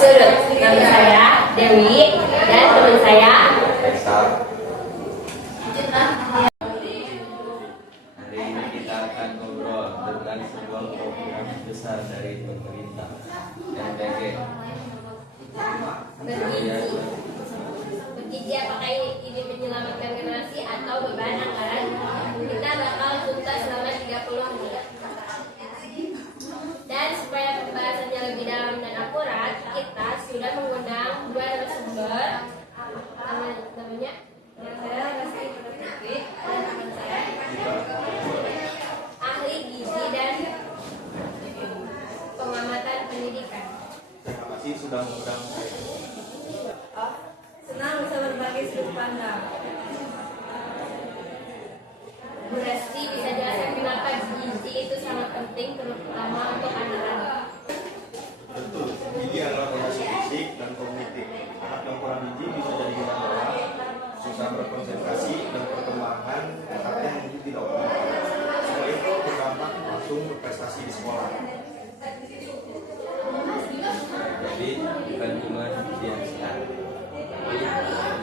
Sudut. Nama saya Dewi dan teman saya Faisal. Hari ini kita akan ngobrol tentang sebuah program besar dari pemerintah MBG. Bergizi apakah ini menyelamatkan generasi atau beban anggaran? Kita bakal tuntas selama 30 menit. Dan supaya pembahasannya lebih dalam dan akurat, kita sudah mengundang dua narasumber. Namanya saya Rasti Putri dan teman saya ahli gizi dan pengamatan pendidikan. Terima kasih sudah mengundang saya. Senang bisa berbagi sudut pandang. Bu Resti bisa jelaskan kenapa gizi itu sangat penting terutama untuk anak-anak? Betul, gizi adalah fondasi fisik dan kognitif. Anak yang kurang gizi bisa jadi hilang gerak, susah berkonsentrasi dan perkembangan otaknya mungkin tidak optimal. Setelah itu berdampak langsung berprestasi di sekolah. Jadi bukan cuma gizi yang sehat, tapi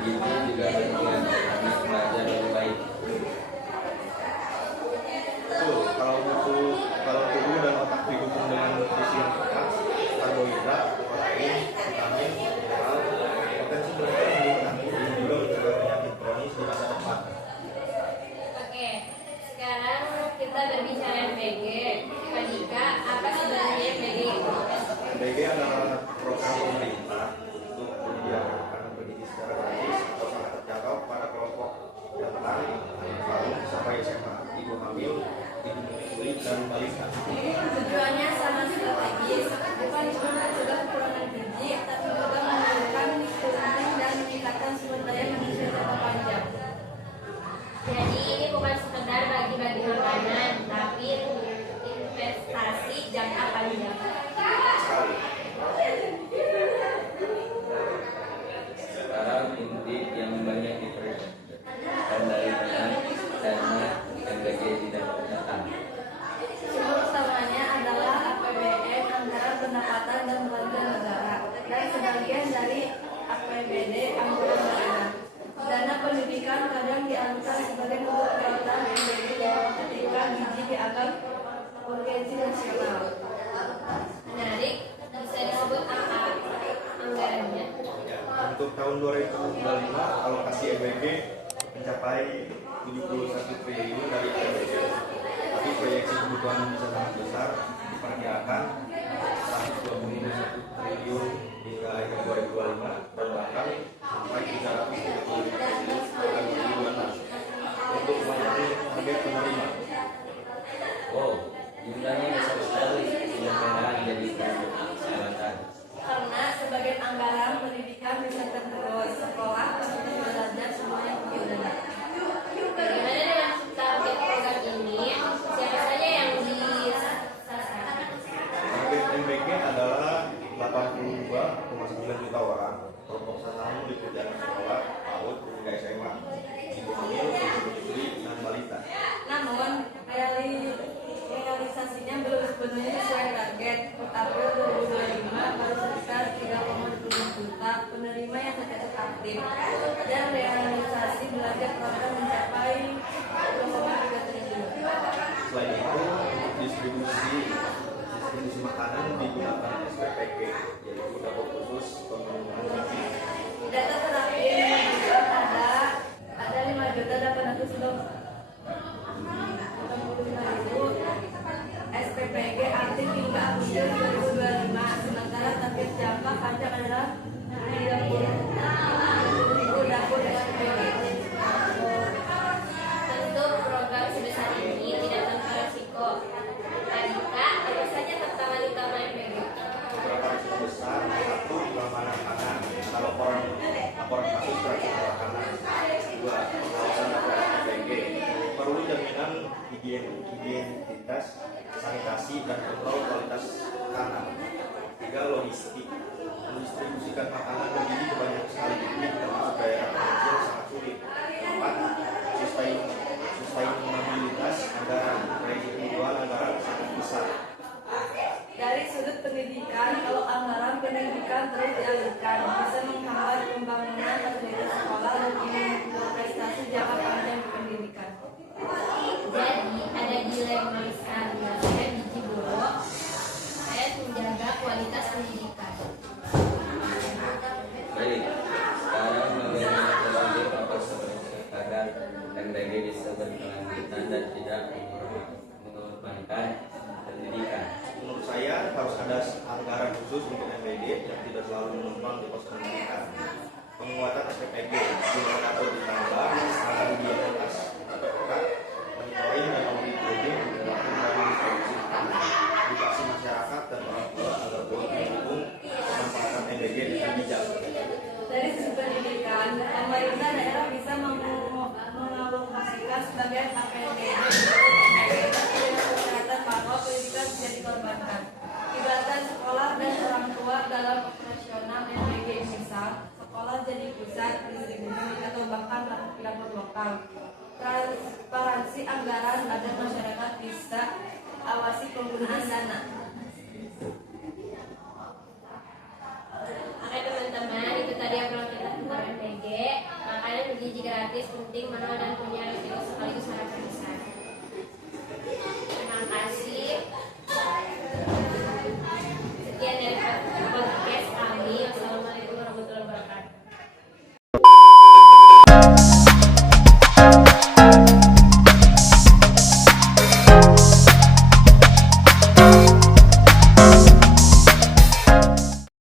gizi juga membuat anak belajar lebih baik. Betul, kalau tubuh dan otak didukung dengan nutrisi yang tepat, karbohidrat, protein, vitamin, mineral, potensi belajar meningkat dan juga mencegah penyakit kronis di masa depan. Oke, sekarang kita berbicara MBG. Pak Dika, apa sebenarnya MBG itu? MBG adalah program pemerintah untuk menyediakan makanan bergizi secara gratis atau sangat terjangkau pada kelompok yang rentan, lalu sampai SMA, ibu hamil, ibu menyusui, dan balita. Tujuannya sama strategis, bukan cuma mencegah kekurangan gizi, tapi juga menurunkan stunting dan meningkatkan sumber daya manusia jangka panjang. Jadi ini bukan sekedar bagi-bagi makanan, tapi investasi jangka panjang. Sekali. Sekarang inti yang banyak diperhatikan dari teman karena MBG tidak datang. Sumber utamanya adalah APBN, anggaran pendapatan dan belanja negara, dan sebagian dari APBD anggaran daerah. Dana pendidikan kadang dialihkan sebagai bentuk perawatan MBG ketika gizi dianggap urgensi nasional. Menarik, bisa disebut apa anggarannya? Untuk tahun 2025 alokasi MBG mencapai 71 triliun dari APBD. Tapi proyeksi kebutuhan bisa sangat besar, diperkirakan 121 triliun hingga akhir 2025 dan bahkan sampai 330 triliun pada 2026 untuk memenuhi target penerima. Wow, jumlahnya besar sekali sehingga jadi persyaratan. Karena sebagian anggaran pendidikan bisa terus sekolah untuk belajar semua yang berbeda. Bagaimana dengan target program ini? Siapa saja yang disasar? Target MBG adalah 82,9 juta orang. Kelompok sasaran meliputi anak sekolah, PAUD hingga SMA, ibu hamil, ibu menyusui, dan balita. Namun realisasinya belum sepenuhnya sesuai target. April 2025 baru sekitar 3,2 juta penerima yang tercatat aktif, dan realisasi belanja program mencapai 2,3 triliun. Selain itu, untuk distribusi makanan digunakan SPPG, yaitu dapur khusus pemenuhan gizi. Data terakhir ada 5.885.000 SPPG aktif hingga Agustus 2025, sementara target jangka panjang adalah 30.000 dapur SPPG. Tentu program sebesar ini tidak tanpa risiko. Pak Dika, apa saja tantangan utama MBG? Beberapa risiko besar, satu, keamanan pangan, ada laporan kasus keracunan makanan. Dua, pengawasan dapur SPPG, perlu jaminan higienitas, sanitasi, dan kontrol kualitas makanan. Tiga, logistik, mendistribusikan makanan bergizi ke banyak sekali titik termasuk daerah terpencil sangat sulit. Empat, sustainabilitas anggaran, residual anggaran sangat besar. Dari sudut pendidikan, kalau anggaran pendidikan pendidikan terus dialihkan, bisa menghambat pembangunan fasilitas sekolah dan prestasi jangka panjang di pendidikan. Jadi ada dilema sekali ya, saya biji bolo, saya menjaga kualitas pendidikan. Baik, sekarang bagaimana sebagai Bapak sebagai agar MBG bisa berkelanjutan dan tidak mengorbankan pendidikan? Menurut saya harus ada anggaran khusus untuk MBG yang tidak selalu menumpang di pos pendidikan. Penguatan SPPG jumlah atau ditambah standar higienis ketat, monitoring dan audit budget dilakukan dari inspeksi edukasi masyarakat dan orang tua agar boleh mendukung pemanfaatan MBG dengan bijak. Dari sisi pendidikan, pemerintah daerah bisa mengalokasikan sebagian APBD kesehatan bahwa pendidikan tidak dikorbankan. Libatkan sekolah dan orang tua dalam operasional MBG, misal sekolah jadi pusat distribusi atau bahkan dapur lokal. Transparansi anggaran agar masyarakat bisa awasi penggunaan dana.